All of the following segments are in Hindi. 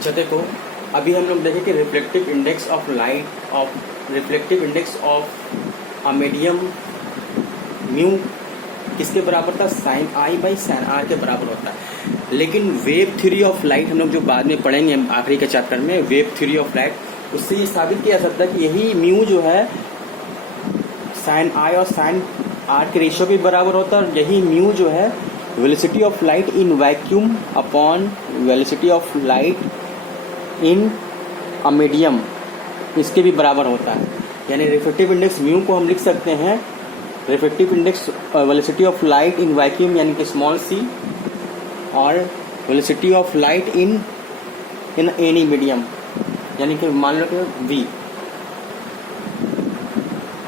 अच्छा देखो, अभी हम लोग देखें कि reflective index of light of reflective index of a medium mu किसके बराबर था? Sine I by sine R के बराबर होता है। लेकिन वेव थ्योरी ऑफ लाइट हम लोग जो बाद में पढ़ेंगे आखिरी के चैप्टर में, वेव थ्योरी ऑफ लाइट, उससे ये साबित किया जा सकता है कि यही म्यू जो है साइन आई और साइन आर के रेशियो के बराबर होता है, और यही म्यू जो है velocity of light in vacuum upon velocity of light in a medium इसके भी बराबर होता है। यानी रिफ्लेक्टिव इंडेक्स म्यू को हम लिख सकते हैं reflective index velocity of light in vacuum यानी कि स्मॉल सी, और velocity of light in any medium यानी कि मान लो कि v,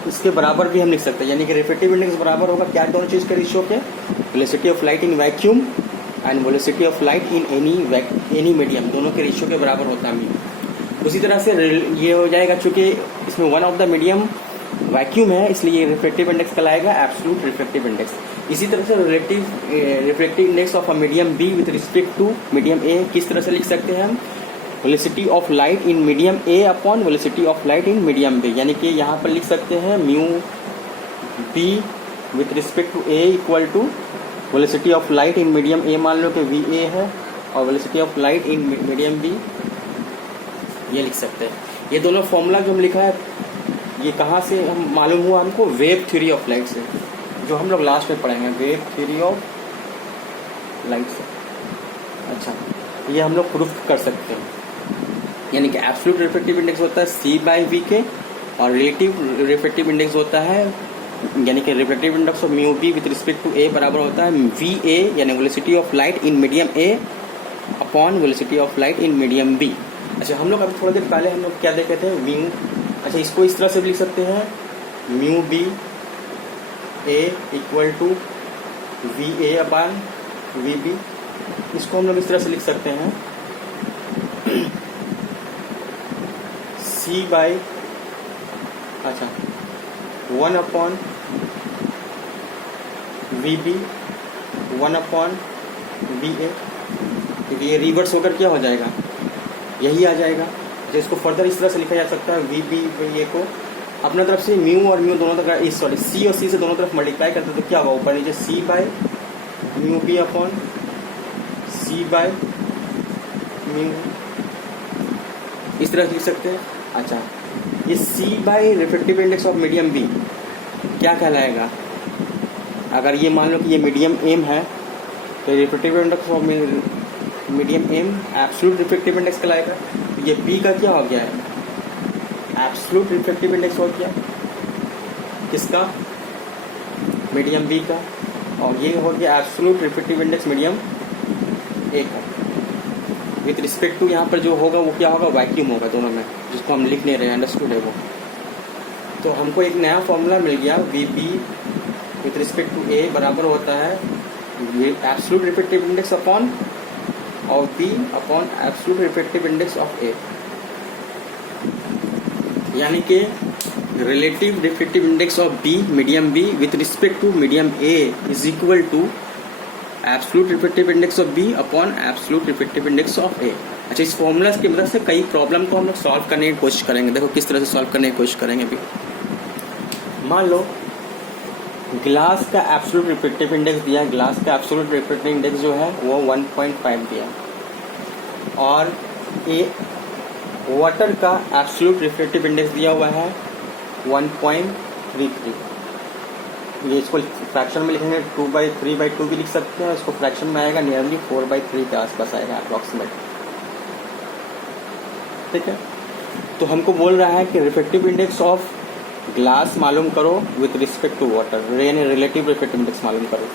इसके बराबर भी हम लिख सकते हैं। यानी कि रिफ्लेक्टिव इंडेक्स बराबर होगा क्या दोनों चीज के रेशियो के? Velocity of light in vacuum and velocity of light in any medium, दोनों के रेशियो के बराबर होता है म्यू। उसी तरह से ये हो जाएगा, चूंकि इसमें one of the medium vacuum है इसलिए ये रिफ्लेक्टिव इंडेक्स कहलाएगा एब्सोल्यूट रिफ्लेक्टिव इंडेक्स। इसी तरह से reflective index of a medium B with respect to medium A किस तरह से लिख सकते हैं हम? Velocity of light in medium A upon velocity of light in medium B, यानी कि यहाँ पर लिख सकते हैं mu B with respect to A equal to velocity of light in medium A, मान लो कि वी ए है, और velocity of light in medium B ये लिख सकते हैं। ये दोनों फॉर्मूला जो हम लिखा है ये कहाँ से हम मालूम हुआ हमको? वेव थ्योरी ऑफ लाइट से, जो हम लोग लास्ट में पढ़ेंगे, वेव थ्योरी ऑफ लाइट से। अच्छा, ये हम लोग प्रूफ कर सकते हैं। यानी कि एब्सोल्यूट रिफ्लेक्टिव इंडेक्स होता है सी बाई वी के, और रिलेटिव रिफ्लेक्टिव इंडेक्स होता है यानी कि reflective index of mu B with respect to A बराबर होता है वी ए यानी velocity of light in medium A upon velocity of light in medium B. अच्छा, हम लोग अभी थोड़ी देर पहले हम लोग क्या देखे थे? म्यू, अच्छा इसको इस तरह से भी लिख सकते हैं mu B A equal to V A upon V B, इसको हम लोग इस तरह से लिख सकते हैं सी बाई, अच्छा 1 upon V B 1 upon V A, क्योंकि ये रिवर्स होकर क्या हो जाएगा? यही आ जाएगा। तो इसको फर्दर इस तरह से लिखा जा सकता है वी बी बाई ए को अपना तरफ से म्यू और म्यू दोनों तरफ, सॉरी सी और सी से दोनों तरफ मल्टीप्लाई करते हैं तो क्या होगा? ऊपर नीचे C by mu B upon C by mu, इस तरह लिख सकते हैं। अच्छा, ये C by reflective index of medium B क्या कहलाएगा? अगर ये मान लो कि ये मीडियम एम है तो reflective index of medium M absolute reflective index कहलाएगा। तो ये बी का क्या हो गया है? एब्सोल्यूट रिफ्लेक्टिव इंडेक्स हो गया किसका? मीडियम बी का, और ये हो गया absolute reflective index medium A का। विथ रिस्पेक्ट टू यहाँ पर जो होगा वो क्या होगा? वैक्यूम होगा दोनों में, जिसको हम लिख नहीं रहे हैं, अंडरस्टूड है वो। तो हमको एक नया फॉर्मूला मिल गया, V B with respect to A बराबर होता है एब्सोल्यूट रिफ्लेक्टिव इंडेक्स अपॉन और B upon absolute reflective index of A, यानी कि relative reflective index of B medium B with respect to medium A is equal to absolute reflective index of B upon absolute reflective index of A. अच्छा, इस फॉर्मूला की मदद से कई प्रॉब्लम को हम लोग सॉल्व करने की कोशिश करेंगे। देखो किस तरह से सॉल्व करने की कोशिश करेंगे। अभी मान लो ग्लास का एब्सोल्यूट रिफ्लेक्टिव इंडेक्स दिया है, ग्लास का एब्सोल्यूट रिफ्लेक्टिव इंडेक्स जो है वो 1.5 दिया, और ए वाटर का एब्सोल्यूट रिफ्लेक्टिव इंडेक्स दिया हुआ है 1.33। ये इसको फ्रैक्शन में लिखेंगे 2/3/2 भी लिख सकते हैं, इसको फ्रैक्शन में आएगा नियरली 4/3 के आसपास आएगा अप्रॉक्सीमेट। ठीक है, तो हमको बोल रहा है कि रिफ्लेक्टिव इंडेक्स ऑफ ग्लास मालूम करो विथ रिस्पेक्ट टू वाटर, यानी रिलेटिव रिफ्लेक्टिव इंडेक्स मालूम करो।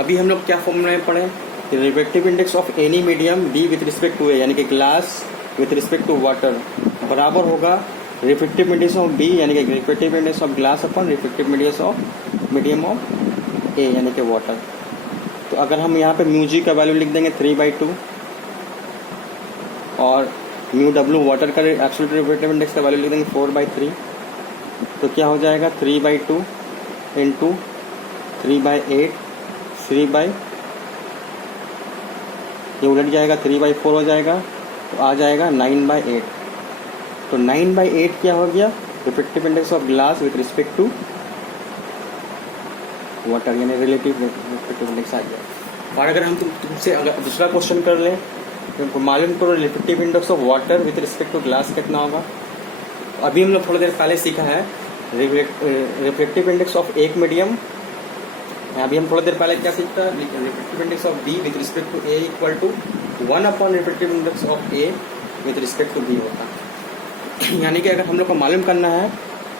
अभी हम लोग क्या फॉर्मूला में पढ़े? Reflective index of any medium B with respect to A, यानी कि glass with respect to water बराबर होगा रिफ्लेक्टिव इंडेक्स ऑफ बी यानी कि reflective index of glass upon reflective index of medium of A यानी कि वाटर। तो अगर हम यहाँ पे म्यू जी का वैल्यू लिख देंगे 3/2 और म्यू डब्ल्यू वाटर का एब्सोल्यूट रिफ्लेक्टिव इंडेक्स का वैल्यू लिख देंगे 4/3, तो क्या हो जाएगा 3/2 इंटू 3/8 3 बाई, ये उलट जाएगा 3/4 हो जाएगा तो आ जाएगा 9/8। तो 9/8 क्या हो गया, refractive index of glass with respect to water, यानी रिलेटिव रिफ्रैक्टिव इंडेक्स आ गया। और अगर हम तुमसे अगर दूसरा क्वेश्चन कर लें, तो मालूम करो refractive index of water with respect to glass कितना होगा। अभी हम लोग थोड़ी देर पहले सीखा है रिफ्रैक्टिव इंडेक्स ऑफ एक मीडियम। अभी हम थोड़ी देर पहले क्या सीखता है, refractive index of B with respect to A equal to 1 refractive index of A with respect to B होता है। यानी कि अगर हम लोग को मालूम करना है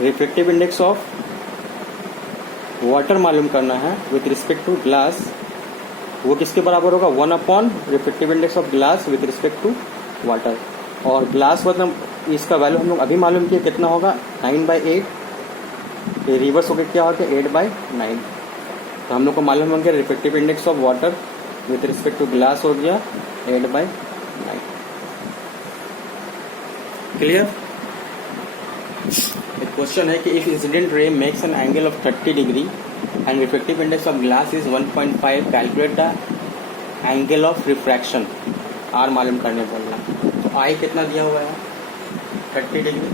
रिफ्रैक्टिव इंडेक्स ऑफ वाटर मालूम करना है विथ रिस्पेक्ट टू ग्लास, वो किसके बराबर होगा, 1 refractive index of glass with respect to water. और ग्लास मतलब इसका वैल्यू हम लोग अभी मालूम किया कितना होगा, 9/8। ये रिवर्स होकर क्या होगा, 8/9। तो हम लोग को मालूम हो गया refractive index of water with respect to glass हो गया 8/9। क्लियर। एक क्वेश्चन है कि if incident ray makes an angle of 30 degree and refractive index of glass is 1.5, calculate the angle of refraction. R मालूम करने बोलना। तो आई कितना दिया हुआ है, 30 डिग्री।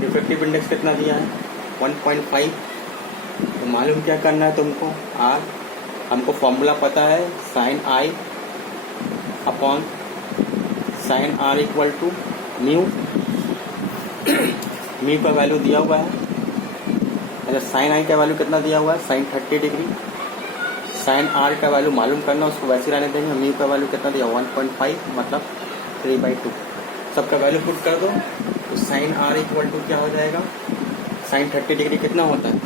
रिफ्रैक्टिव इंडेक्स कितना दिया है, 1.5। तो मालूम क्या करना है तुमको, आर। हमको फॉर्मूला पता है sine I upon sine R equal to mu. Mu का वैल्यू दिया हुआ है। अगर साइन आई का वैल्यू कितना दिया हुआ है, साइन 30 डिग्री। साइन आर का वैल्यू मालूम करना, उसको वैसे रहने देंगे। म्यू का वैल्यू कितना दिया, 1.5 मतलब 3/2। सबका वैल्यू पुट कर दो तो साइन आर इक्वल टू क्या हो जाएगा, साइन 30 डिग्री कितना होता है,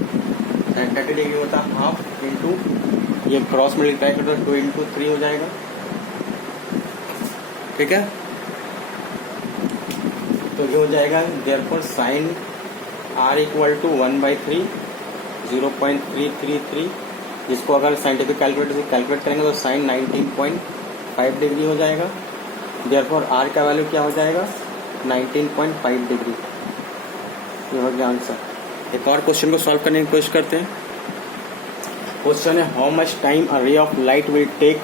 साइन 30 डिग्री होता है हाफ इंटू, ये क्रॉस मल्टीप्लाई कर दो 2 × 3 हो जाएगा। ठीक है, तो ये हो जाएगा therefore sine R equal to 1/3, 0.333, जिसको अगर साइंटिफिक कैलकुलेटर से कैलकुलेट करेंगे तो साइन 19.5 डिग्री हो जाएगा। देयरफॉर आर का वैल्यू क्या हो जाएगा, 19.5 डिग्री। ये हो गया आंसर। एक और क्वेश्चन को सॉल्व करने की कोशिश करते हैं। क्वेश्चन है how much time a ray of light will take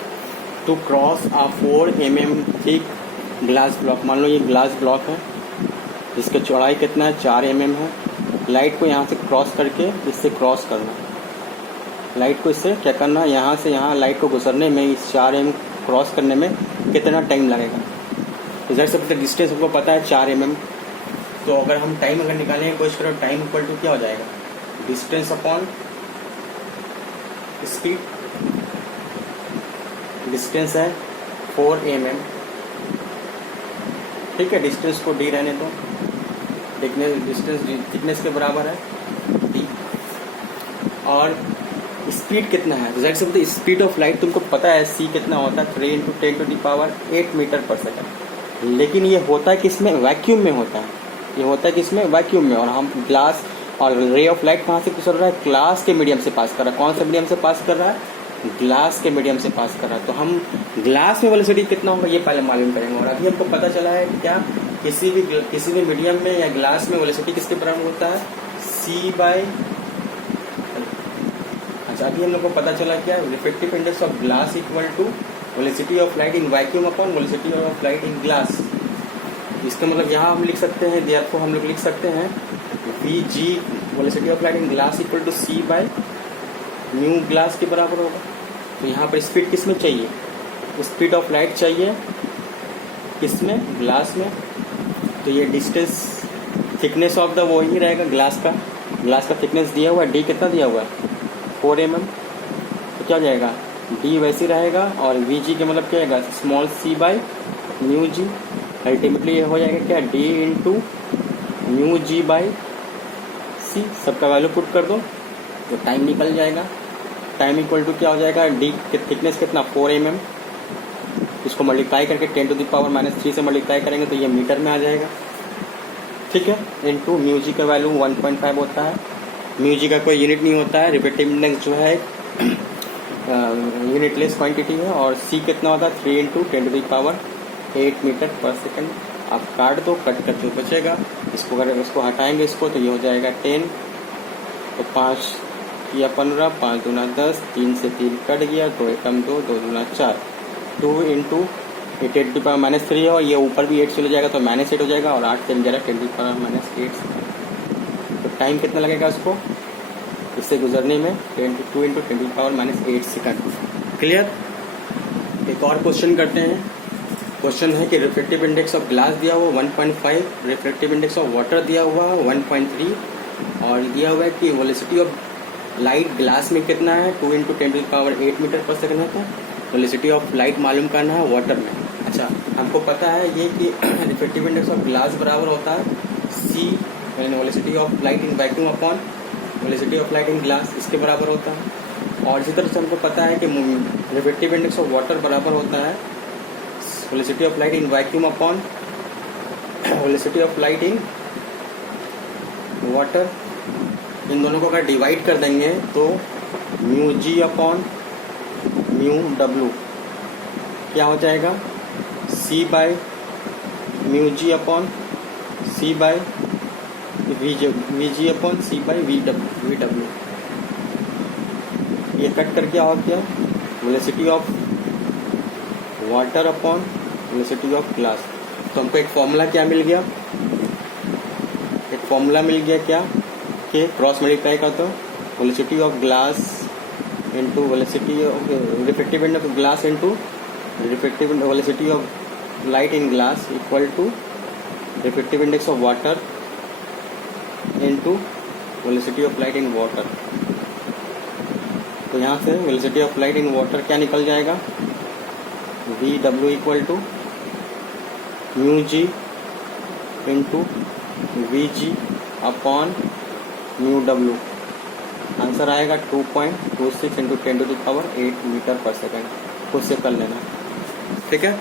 to cross a 4 mm thick glass block. मान लो ये ग्लास ब्लॉक है, जिसका चौड़ाई कितना है, 4 mm है। लाइट को यहाँ से क्रॉस करके इससे क्रॉस करना, लाइट को इससे क्या करना, यहाँ से यहाँ लाइट को गुजरने में, इस 4 mm क्रॉस करने में कितना टाइम लगेगा। तो जैसे सबसे डिस्टेंस हमको पता है 4 mm। तो अगर हम टाइम अगर निकालने की कोशिश करें, टाइम इक्वल टू क्या हो जाएगा, डिस्टेंस अपॉन स्पीड। डिस्टेंस है 4 mm। ठीक है, डिस्टेंस को डी रहने दो, डिस्टेंस थिकनेस के बराबर है डी। और स्पीड कितना है, तो सबसे स्पीड ऑफ लाइट तुमको पता है सी कितना होता है, 3 × 10⁸ मीटर पर सेकंड। लेकिन ये होता है किसमें, वैक्यूम में होता है। ये होता है किसमें, वैक्यूम में। और हम ग्लास और रे ऑफ लाइट कहाँ से गुजर रहा है, ग्लास के मीडियम से पास कर रहा है। कौन सा मीडियम से पास कर रहा है, ग्लास के मीडियम से पास कर रहा है। तो हम ग्लास में वेलोसिटी कितना होगा ये पहले मालूम करेंगे। और अभी हमको पता चला है क्या, किसी भी मीडियम में या ग्लास में वेलोसिटी किसके बराबर होता है, c/। अच्छा, अभी हम लोग को पता चला क्या, refractive index of glass equal to velocity of light in vacuum upon velocity of light in glass. इसका मतलब यहाँ हम लिख सकते हैं, देयरफॉर हम लोग लिख सकते हैं Vg velocity of light in glass equal to c/म्यू ग्लास के बराबर होगा। तो यहाँ पर स्पीड किस में चाहिए, स्पीड ऑफ लाइट चाहिए किसमें, ग्लास में। तो ये डिस्टेंस, थिकनेस ऑफ द वो ही रहेगा ग्लास का थिकनेस दिया हुआ है, डी कितना दिया हुआ है, 4 mm। तो क्या हो जाएगा, डी वैसे रहेगा। और वी जी के मतलब क्या आएगा, स्मॉल c/म्यू जी। अल्टीमेटली ये हो जाएगा क्या, D into mu G by C. सबका वैल्यू पुट कर दो तो टाइम निकल जाएगा। टाइम इक्वल टू क्या हो जाएगा, डी की थिकनेस कितना, 4 mm। इसको मल्टीप्लाई करके 10⁻³ से मल्टीप्लाई करेंगे तो ये मीटर में आ जाएगा। ठीक है, इंटू म्यू जी का वैल्यू 1.5 होता है। म्यू जी का कोई यूनिट नहीं होता है, रिफ्रैक्टिव इंडेक्स जो है यूनिटलेस क्वांटिटी है। और सी कितना होता है, 3 × 10⁸ मीटर पर सेकंड। आप काट दो, कट कर जो बचेगा इसको, अगर इसको हटाएंगे इसको तो ये हो जाएगा 10। तो 5 या 15, 5 दूना 10, 3 से 3 कट गया, 2 एकम 2, 2 दूना 4। 2 × ये 10⁻³ है और ये ऊपर भी 8 चले जाएगा तो -8 हो जाएगा और 8 10 10⁻⁸ तो टाइम कितना लगेगा उसको इससे गुजरने में 2 × 10⁻⁸ सेकंड। क्लियर। एक और क्वेश्चन करते हैं। क्वेश्चन है कि रिफ्रेक्टिव इंडेक्स ऑफ ग्लास दिया हुआ 1.5, रिफ्रेक्टिव इंडेक्स ऑफ वाटर दिया हुआ 1.3 और दिया हुआ है कि वेलोसिटी ऑफ लाइट ग्लास में कितना है 2 × 10⁸ मीटर पर सेकंड है। तो वेलोसिटी ऑफ लाइट मालूम करना है वाटर में। अच्छा, हमको पता है ये कि रिफ्रेक्टिव इंडेक्स ऑफ ग्लास बराबर होता है C यानी velocity of light in vacuum upon velocity of light in glass, इसके बराबर होता है। और इसी तरह से हमको पता है कि रिफ्रेक्टिव इंडेक्स ऑफ वाटर बराबर होता है velocity of light in vacuum upon velocity of light in water. इन दोनों को अगर डिवाइड कर देंगे तो μg अपॉन μw क्या हो जाएगा C/μg upon C/vg upon C/vw। ये कट कर क्या हो गया velocity of water upon velocity of glass. तो हमको एक फॉर्मूला क्या मिल गया, एक फॉर्मूला मिल गया क्या कि क्रॉस मल्टीप्लाई का तो velocity of glass into velocity of refractive index of glass into refractive velocity of light in glass equal to refractive index of water into velocity of light in water. तो यहाँ से velocity of light in water क्या निकल जाएगा VW equal to μg into VG upon μW। Answer आएगा 2.26 × 10⁸ मीटर पर सेकंड। खुद से कर लेना, ठीक है।